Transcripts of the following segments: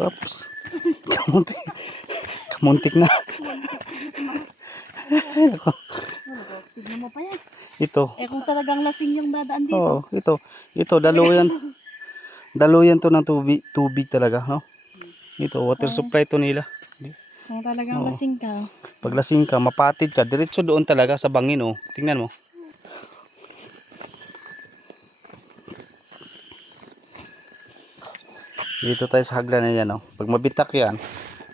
Oops. Kamuntik. Kamuntik na. Tignan mo pa yan. Ito. Eh kung talagang lasing yung dadaan dito. Oo, ito. Ito, daluyan. Daluyan to ng tubig talaga, no? Ito, water supply to nila. Kung talagang Oo. lasing ka. Pag lasing ka, mapatid ka, diretso doon talaga sa bangin, oh. Tingnan mo. Dito tayo sa hagdan na yan, oh. Pag mabitak yan,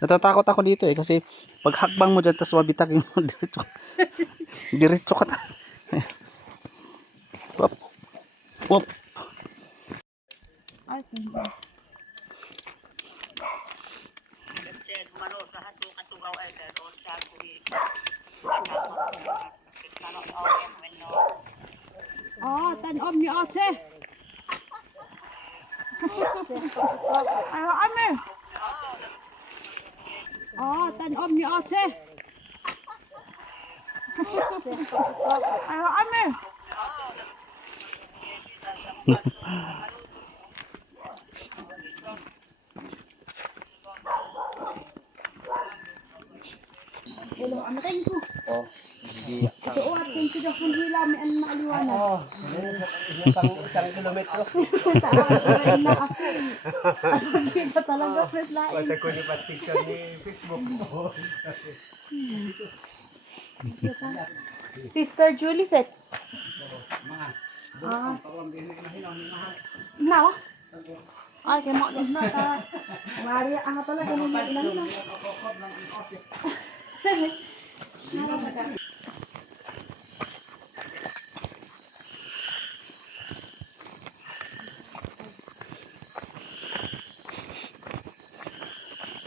natatakot ako dito eh, kasi pag hakbang mo dyan, tapos mabitak mo, diretso. Diretso ka ta. Wop. Wop. Ay, hindi. Oh, tanom niyo ate. Ayaw ame. Oh, tanom niyo ate. Ayaw ame. Ulo ang ring ko. Oh. Ito o at yung sigaw kong hila may ang maaliwanag. Oh, isang kilometro. Tawag na ako. Asabi na talaga friend lain. Wala ko ni picture ni Facebook mo. Sister Julie Fet. Now? Ay, kaya mo din na ta. Maria, ang pala ganun na ilan na.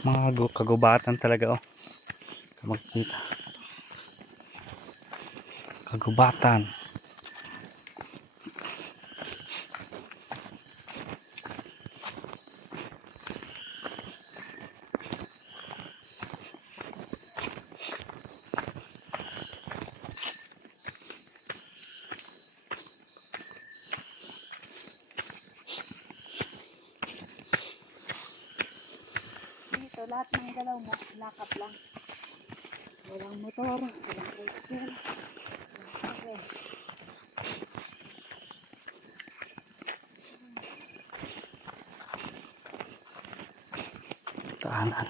Mga kagubatan talaga, oh. Makikita. Kagubatan. Dito, lahat ng galaw mo, lakap lang. Walang motor, walang tricycle. Okay. Tahanan.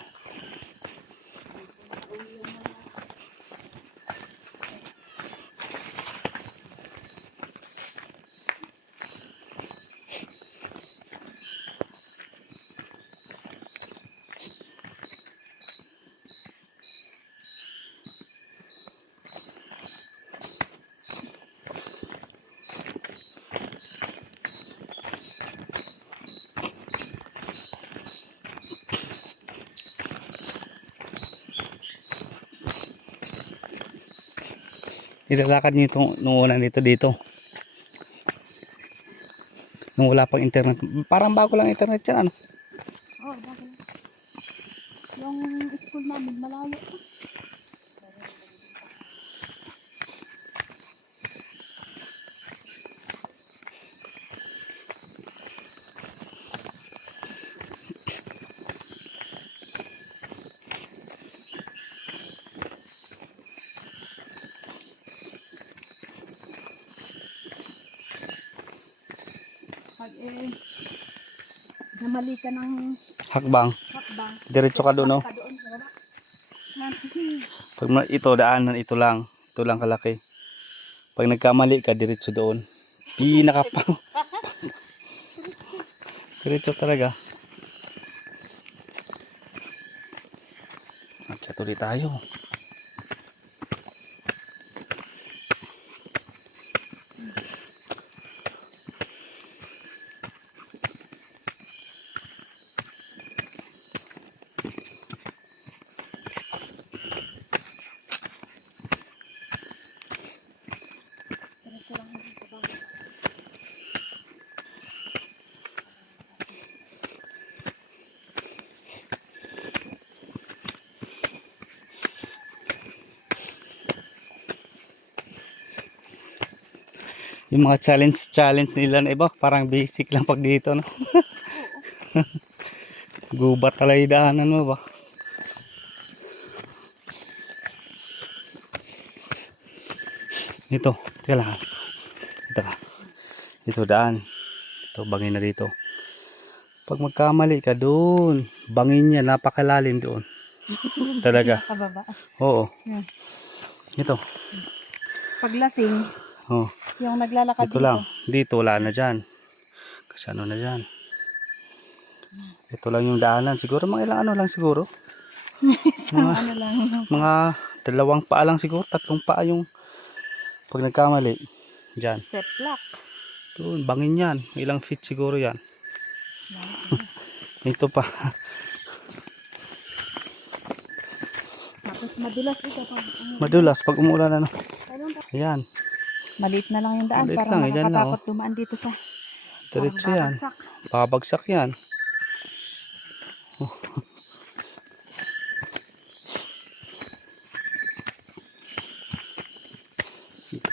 Nilalakad nito nung una nito dito. Nung wala pang internet. Parang bago lang internet yan, ano? Oh, bago lang. Yung school namin, malayo. Pag namali ka ng Hakbang. hakbang. Diretso ka doon, oh. Ka doon, sa baba. Pag ito, daanan, ito lang. Ito lang kalaki. Pag nagkamali ka, diretso doon. Pinakapang. Diretso talaga. At tuloy tayo. Diretso lang yung sa baba. Yung mga challenge nila na iba, parang basic lang pag dito, no? Gubat talaga yung daanan mo ba? Ito, teka lang. Ito ka. Ito daan. Ito, bangin na dito. Pag magkamali ka doon, bangin niya, napakalalim doon. Talaga. Nakababa. Oo. Yan. Ito. Paglasing, Oh, yung naglalakad dito dito. lang. Dito, wala na dyan. Kasi ano na dyan. Ito lang yung daanan. Siguro mga ilang ano lang siguro. Isang ano lang. Mga 2 paa lang siguro. 3 paa yung pag nagkamali. Dyan. Seplak. Doon, bangin yan. Ilang feet siguro yan. Ito pa. Tapos madulas ito pag Madulas pag umuulan ano. Ayan. maliit na lang yung daan. Maliit Parang lang, eh, dyan na, nakakatakot dumaan dito sa Diretso parang yan. babagsak. Babagsak yan.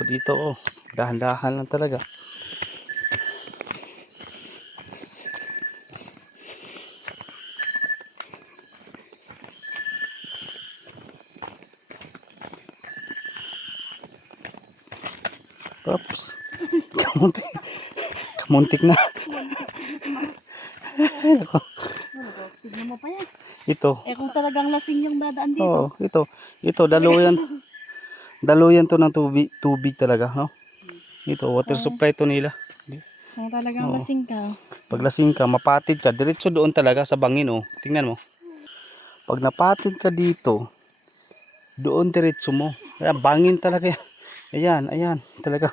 Dito oh. Dahan-dahan lang talaga. Oops. Kamuntik. Kamuntik na. Tignan mo pa yan. Ito. Eh kung talagang lasing yung dadaan dito. Oo, ito. Ito, daluyan. Daluyan to ng tubig talaga, no? Ito, water supply to nila. Kung talagang Oo. lasing ka. Pag lasing ka, mapatid ka, diretso doon talaga sa bangin, oh. Tingnan mo. Pag napatid ka dito, doon diretso mo. Ayan, bangin talaga yan. Ayan, ayan, talaga.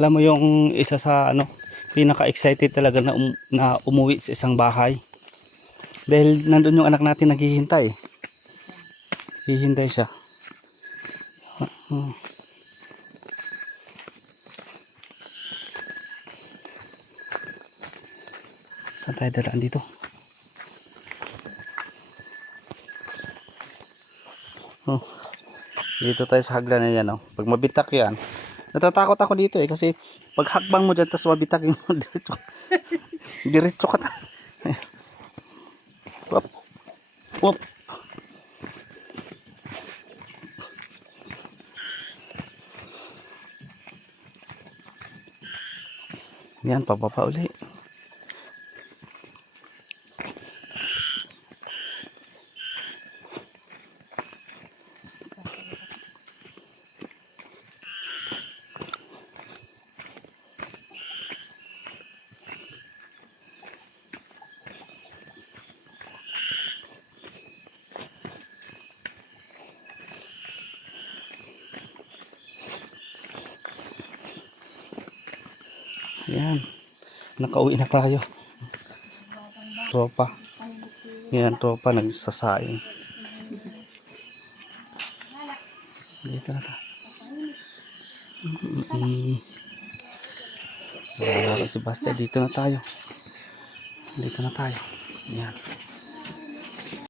Alam mo yung isa sa ano, pinaka-excited talaga na umuwi sa isang bahay. Dahil nandun yung anak natin naghihintay. Hihintay siya. Hmm. Saan tayo dadaan dito? Oh. Dito tayo sa hagdan na yan, oh. Pag mabitak yan, natatakot ako dito eh kasi pag hakbang mo dyan tapos mabitak yung diretso. Diretso ka ta. Wop. Wop. Yan, pababa uli. Yan. Nakauwi na tayo. Tropa. Yan, tropa. Nagsasaing. Dito na tayo. Wala si Basta. Dito na tayo. Dito na tayo. Yan.